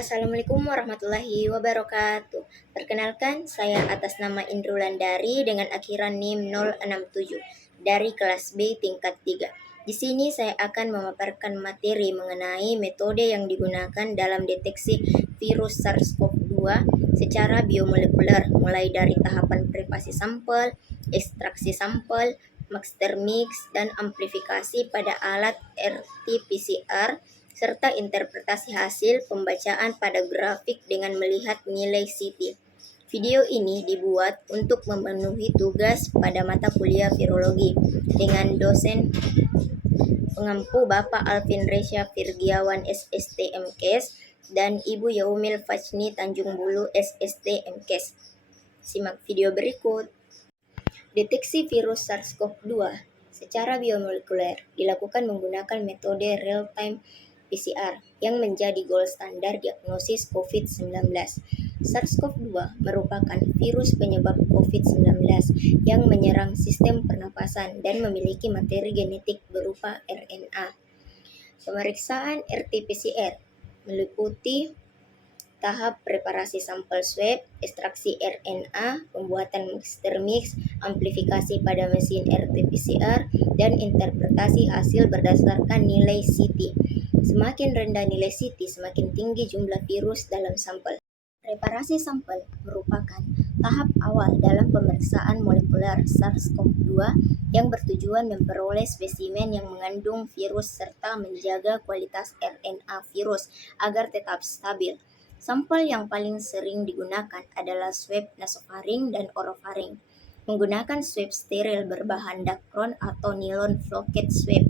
Assalamualaikum warahmatullahi wabarakatuh. Perkenalkan, saya atas nama Indrulandari dengan akhiran NIM 067 dari kelas B tingkat 3. Di sini saya akan memaparkan materi mengenai metode yang digunakan dalam deteksi virus SARS-CoV-2 secara biomolekuler, mulai dari tahapan privasi sampel, ekstraksi sampel, master mix, dan amplifikasi pada alat RT-PCR, serta interpretasi hasil pembacaan pada grafik dengan melihat nilai CT. Video ini dibuat untuk memenuhi tugas pada mata kuliah virologi dengan dosen pengampu Bapak Alvin Resya Virgiawan SST MKes dan Ibu Yaumil Fajni Tanjung Bulu SST MKes. Simak video berikut. Deteksi virus SARS-CoV-2 secara biomolekuler dilakukan menggunakan metode real-time PCR yang menjadi gold standar diagnosis COVID-19. SARS-CoV-2 merupakan virus penyebab COVID-19 yang menyerang sistem pernapasan dan memiliki materi genetik berupa RNA. Pemeriksaan RT-PCR meliputi tahap preparasi sampel swab, ekstraksi RNA, pembuatan master mix, amplifikasi pada mesin RT-PCR, dan interpretasi hasil berdasarkan nilai CT. Semakin rendah nilai CT, semakin tinggi jumlah virus dalam sampel. Preparasi sampel merupakan tahap awal dalam pemeriksaan molekuler SARS-CoV-2 yang bertujuan memperoleh spesimen yang mengandung virus serta menjaga kualitas RNA virus agar tetap stabil. Sampel yang paling sering digunakan adalah swab nasofaring dan orofaring. Menggunakan swab steril berbahan dacron atau nilon flocket swab.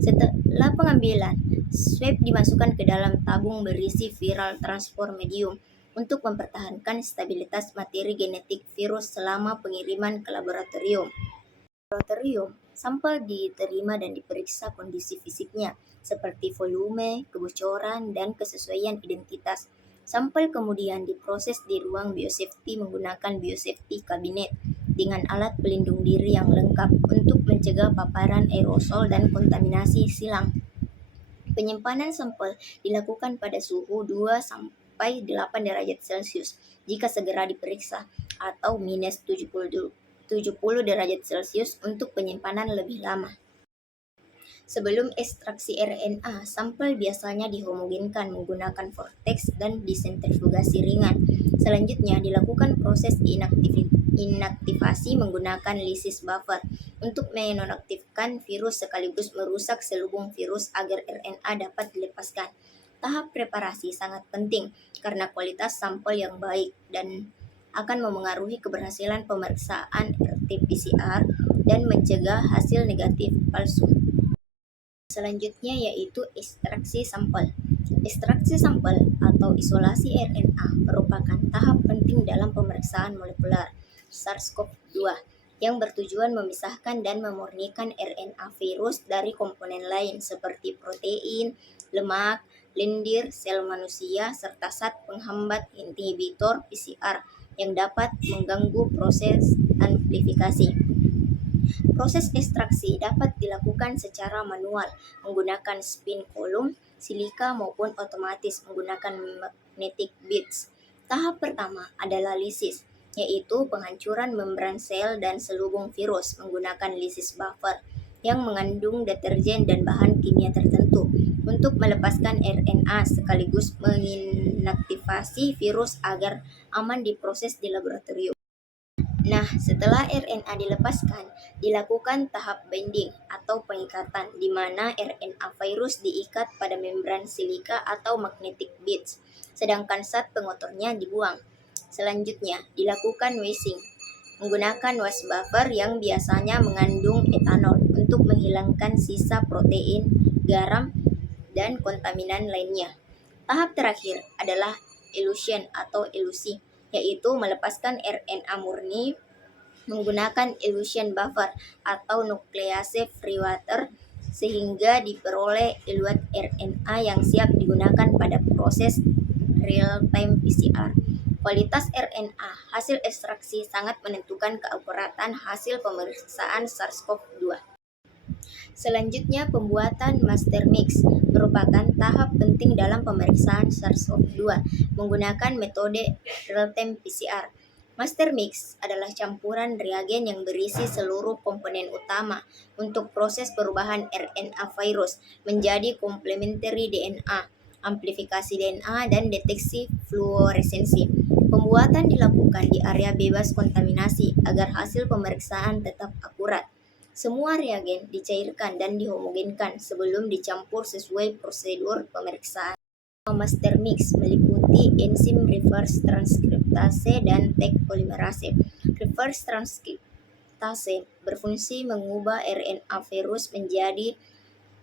Setelah pengambilan, swab dimasukkan ke dalam tabung berisi viral transport medium untuk mempertahankan stabilitas materi genetik virus selama pengiriman ke laboratorium. Sampel diterima dan diperiksa kondisi fisiknya, seperti volume, kebocoran, dan kesesuaian identitas. Sampel kemudian diproses di ruang biosafety menggunakan biosafety cabinet dengan alat pelindung diri yang lengkap untuk mencegah paparan aerosol dan kontaminasi silang. Penyimpanan sampel dilakukan pada suhu 2 sampai 8 derajat Celcius jika segera diperiksa, atau minus 70 derajat Celcius untuk penyimpanan lebih lama. Sebelum ekstraksi RNA, sampel biasanya dihomogenkan menggunakan vortex dan disentrifugasi ringan. Selanjutnya dilakukan proses inaktivasi menggunakan lysis buffer untuk menonaktifkan virus sekaligus merusak selubung virus agar RNA dapat dilepaskan. Tahap preparasi sangat penting karena kualitas sampel yang baik dan akan memengaruhi keberhasilan pemeriksaan RT-PCR dan mencegah hasil negatif palsu. Selanjutnya yaitu ekstraksi sampel. Ekstraksi sampel atau isolasi RNA merupakan tahap penting dalam pemeriksaan molekuler SARS-CoV-2 yang bertujuan memisahkan dan memurnikan RNA virus dari komponen lain seperti protein, lemak, lendir, sel manusia, serta zat penghambat inhibitor PCR yang dapat mengganggu proses amplifikasi. Proses ekstraksi dapat dilakukan secara manual menggunakan spin kolom, silika maupun otomatis menggunakan magnetic beads. Tahap pertama adalah lysis, yaitu penghancuran membran sel dan selubung virus menggunakan lysis buffer yang mengandung deterjen dan bahan kimia tertentu untuk melepaskan RNA sekaligus menginaktivasi virus agar aman diproses di laboratorium. Nah, setelah RNA dilepaskan, dilakukan tahap binding atau pengikatan di mana RNA virus diikat pada membran silika atau magnetic beads, sedangkan zat pengotornya dibuang. Selanjutnya, dilakukan wasing menggunakan wash buffer yang biasanya mengandung etanol untuk menghilangkan sisa protein, garam, dan kontaminan lainnya. Tahap terakhir adalah elution atau elusi, yaitu melepaskan RNA murni menggunakan elution buffer atau nuklease free water sehingga diperoleh eluat RNA yang siap digunakan pada proses real-time PCR. Kualitas RNA hasil ekstraksi sangat menentukan keakuratan hasil pemeriksaan SARS-CoV-2. Selanjutnya, pembuatan master mix merupakan tahap penting dalam pemeriksaan SARS-CoV-2 menggunakan metode real-time PCR. Master mix adalah campuran reagen yang berisi seluruh komponen utama untuk proses perubahan RNA virus menjadi komplementari DNA, amplifikasi DNA, dan deteksi fluoresensi. Pembuatan dilakukan di area bebas kontaminasi agar hasil pemeriksaan tetap akurat. Semua reagen dicairkan dan dihomogenkan sebelum dicampur sesuai prosedur pemeriksaan. Master mix meliputi enzim reverse transkriptase dan Taq polimerase. Reverse transkriptase berfungsi mengubah RNA virus menjadi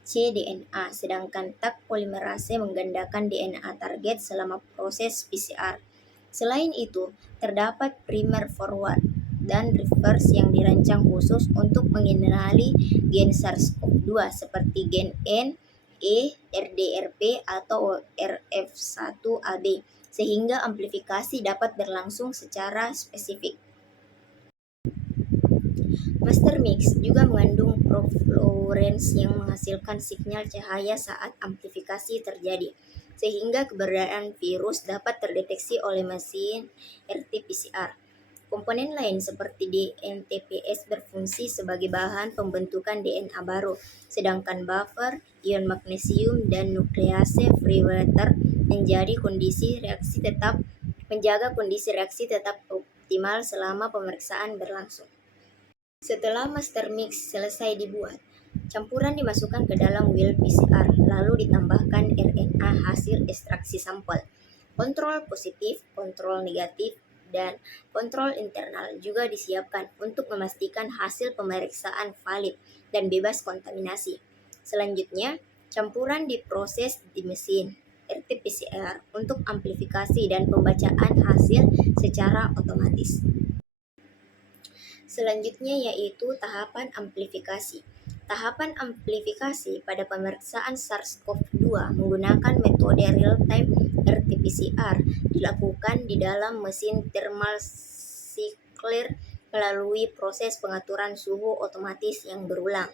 cDNA, sedangkan Taq polimerase menggandakan DNA target selama proses PCR. Selain itu, terdapat primer forward dan reverse yang dirancang khusus untuk mengenali gen SARS-CoV-2 seperti gen N, E, RDRP, atau RF1AB, sehingga amplifikasi dapat berlangsung secara spesifik. Master mix juga mengandung profluorens yang menghasilkan sinyal cahaya saat amplifikasi terjadi, sehingga keberadaan virus dapat terdeteksi oleh mesin RT-PCR. Komponen lain seperti DNTPS berfungsi sebagai bahan pembentukan DNA baru, sedangkan buffer, ion magnesium, dan nuklease free water menjaga kondisi reaksi tetap optimal selama pemeriksaan berlangsung. Setelah master mix selesai dibuat, campuran dimasukkan ke dalam well PCR, lalu ditambahkan RNA hasil ekstraksi sampel. Kontrol positif, kontrol negatif, dan kontrol internal juga disiapkan untuk memastikan hasil pemeriksaan valid dan bebas kontaminasi. Selanjutnya, campuran diproses di mesin RT-PCR untuk amplifikasi dan pembacaan hasil secara otomatis. Selanjutnya yaitu tahapan amplifikasi. Tahapan amplifikasi pada pemeriksaan SARS-CoV-2 menggunakan metode real-time RT-PCR dilakukan di dalam mesin thermal cycler melalui proses pengaturan suhu otomatis yang berulang.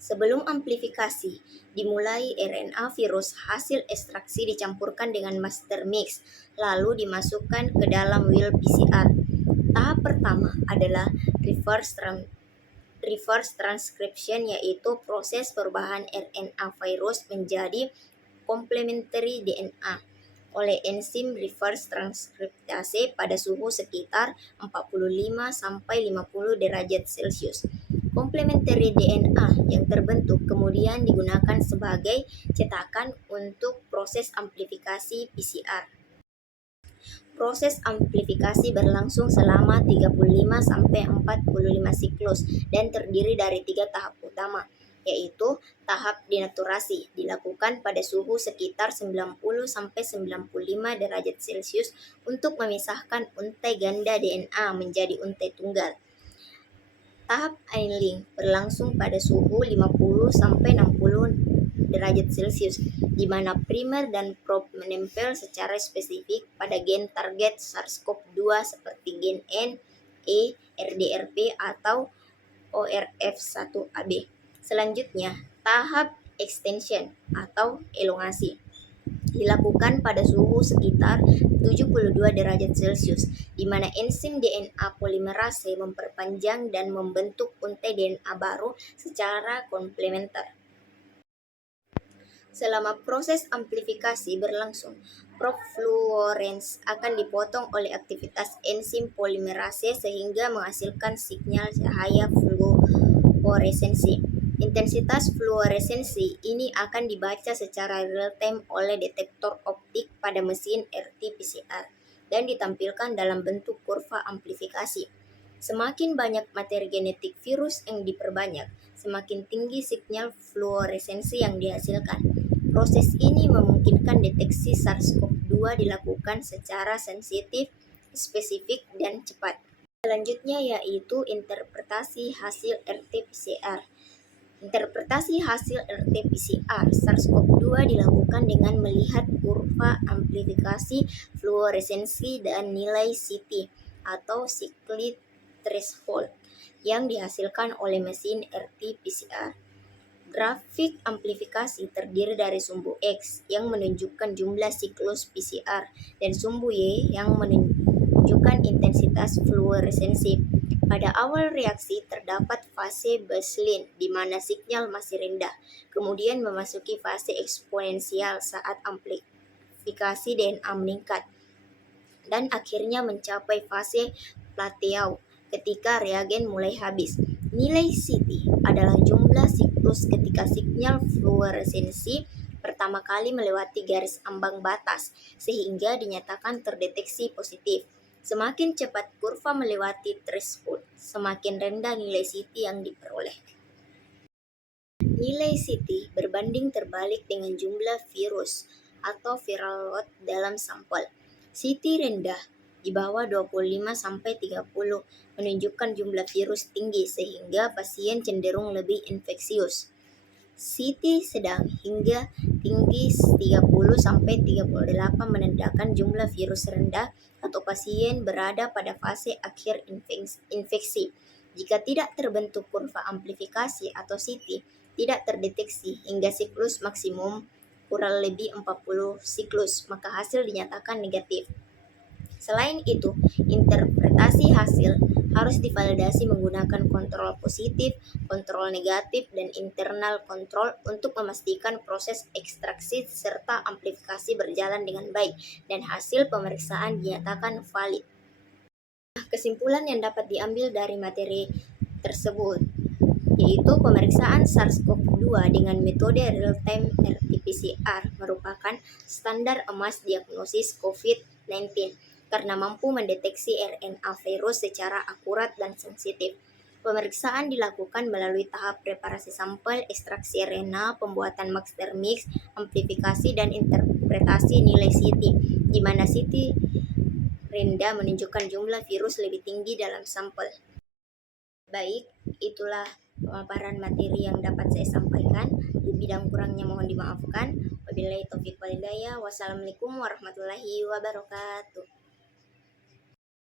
Sebelum amplifikasi dimulai, RNA virus hasil ekstraksi dicampurkan dengan master mix, lalu dimasukkan ke dalam well PCR. Tahap pertama adalah reverse transcription, yaitu proses perubahan RNA virus menjadi komplementari DNA oleh enzim reverse transkriptase pada suhu sekitar 45-50 derajat Celcius. Komplementari DNA yang terbentuk kemudian digunakan sebagai cetakan untuk proses amplifikasi PCR. Proses amplifikasi berlangsung selama 35-45 siklus dan terdiri dari 3 tahap utama, yaitu tahap denaturasi dilakukan pada suhu sekitar 90-95 derajat Celcius untuk memisahkan untai ganda DNA menjadi untai tunggal. Tahap annealing berlangsung pada suhu 50-60 derajat Celcius, di mana primer dan probe menempel secara spesifik pada gen target SARS-CoV-2 seperti gen N, E, RDRP, atau ORF1AB. Selanjutnya, tahap extension atau elongasi dilakukan pada suhu sekitar 72 derajat Celcius, di mana enzim DNA polimerase memperpanjang dan membentuk untai DNA baru secara komplementer. Selama proses amplifikasi berlangsung, profluorens akan dipotong oleh aktivitas enzim polimerase sehingga menghasilkan sinyal cahaya fluoresensi. Intensitas fluoresensi ini akan dibaca secara real-time oleh detektor optik pada mesin RT-PCR dan ditampilkan dalam bentuk kurva amplifikasi. Semakin banyak materi genetik virus yang diperbanyak, semakin tinggi sinyal fluoresensi yang dihasilkan. Proses ini memungkinkan deteksi SARS-CoV-2 dilakukan secara sensitif, spesifik, dan cepat. Selanjutnya yaitu interpretasi hasil RT-PCR. Interpretasi hasil RT-PCR SARS-CoV-2 dilakukan dengan melihat kurva amplifikasi fluoresensi dan nilai CT atau cyclic threshold yang dihasilkan oleh mesin RT-PCR. Grafik amplifikasi terdiri dari sumbu X yang menunjukkan jumlah siklus PCR dan sumbu Y yang menunjukkan intensitas fluoresensi. Pada awal reaksi terdapat fase baseline di mana sinyal masih rendah, kemudian memasuki fase eksponensial saat amplifikasi DNA meningkat, dan akhirnya mencapai fase plateau ketika reagen mulai habis. Nilai CT adalah jumlah siklus ketika sinyal fluoresensi pertama kali melewati garis ambang batas sehingga dinyatakan terdeteksi positif. Semakin cepat kurva melewati threshold, semakin rendah nilai CT yang diperoleh. Nilai CT berbanding terbalik dengan jumlah virus atau viral load dalam sampel. CT rendah di bawah 25-30 menunjukkan jumlah virus tinggi sehingga pasien cenderung lebih infeksius. CT sedang hingga tinggi 30-38 menandakan jumlah virus rendah atau pasien berada pada fase akhir infeksi. Jika tidak terbentuk kurva amplifikasi atau CT, tidak terdeteksi hingga siklus maksimum kurang lebih 40 siklus, maka hasil dinyatakan negatif. Selain itu, interpretasi hasil harus divalidasi menggunakan kontrol positif, kontrol negatif, dan internal kontrol untuk memastikan proses ekstraksi serta amplifikasi berjalan dengan baik dan hasil pemeriksaan dinyatakan valid. Kesimpulan yang dapat diambil dari materi tersebut yaitu pemeriksaan SARS-CoV-2 dengan metode real-time RT-PCR merupakan standar emas diagnosis COVID-19 karena mampu mendeteksi RNA virus secara akurat dan sensitif. Pemeriksaan dilakukan melalui tahap preparasi sampel, ekstraksi RNA, pembuatan master mix, amplifikasi, dan interpretasi nilai CT, di mana CT rendah menunjukkan jumlah virus lebih tinggi dalam sampel. Baik, itulah pemaparan materi yang dapat saya sampaikan. Lebih dan kurangnya mohon dimaafkan. Wabillahi taufiq wal hidayah. Wassalamualaikum warahmatullahi wabarakatuh.